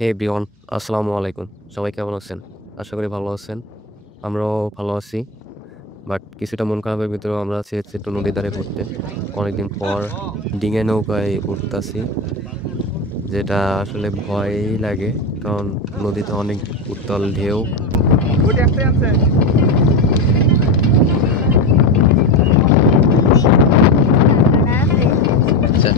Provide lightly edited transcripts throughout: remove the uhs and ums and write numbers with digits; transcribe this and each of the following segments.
হে everyone, আসসালামু আলাইকুম। সবাই কেমন আছেন? আশা করি ভালো আছেন। আমরাও ভালো আছি। বাট কিছুটা মন খারাপের ভিতরেও আমরা চেয়েছি একটু নদীর ধারে ঘুরতে। অনেকদিন পর ডিঙে নৌকায় উঠতাছি। যেটা আসলে ভয়ই লাগে। কারণ নদীতে অনেক উত্তাল ঢেউ। আচ্ছা।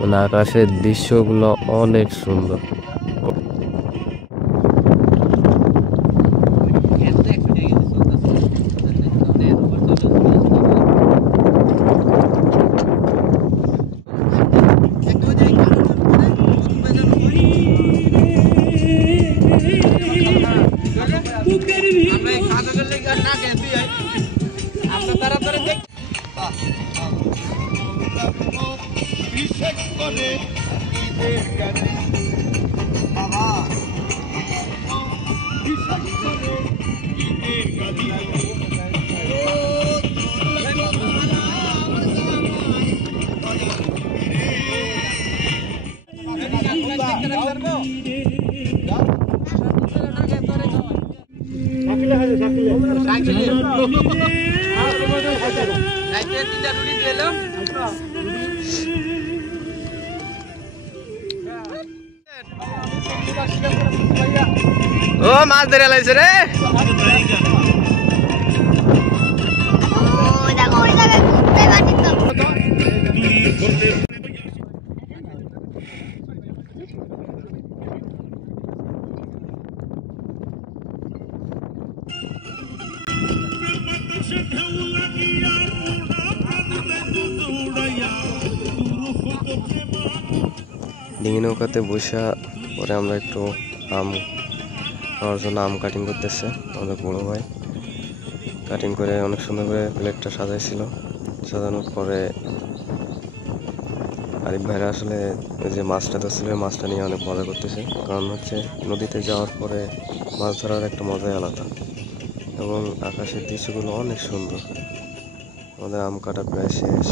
মানে আকাশের দৃশ্যগুলো অনেক সুন্দর। ও মাছ ধরে লাইছে রে। ডিঙি নৌকাতে বসে পরে আমরা একটু আম খাওয়ার জন্য আম কাটিং করতেছে আমাদের বড় ভাই। কাটিং করে অনেক সুন্দর করে প্লেটটা সাজাইছিল। সাজানোর পরে আরিফ ভাইরা আসলে ওই যে মাছটা ধরছিল মাছটা নিয়ে অনেক মজা করতেছে। কারণ হচ্ছে নদীতে যাওয়ার পরে মাছ ধরার একটা মজাই আলাদা এবং আকাশের দৃশ্যগুলো অনেক সুন্দর। আমাদের আম কাটা প্রায় শেষ।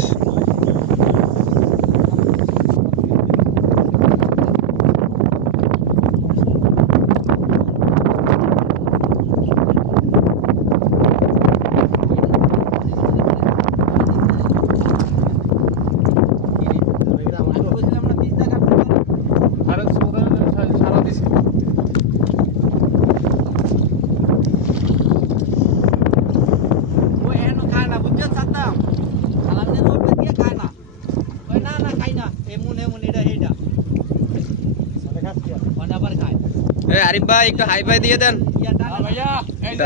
আরিফ ভাই একটু হাই ফাই দিয়ে দেন।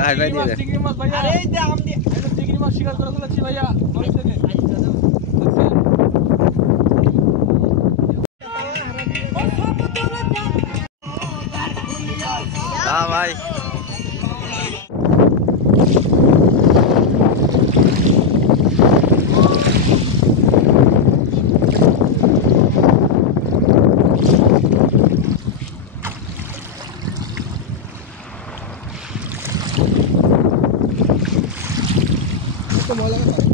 হাই ফাই দিয়ে দেন। হ্যাঁ ভাই। মজা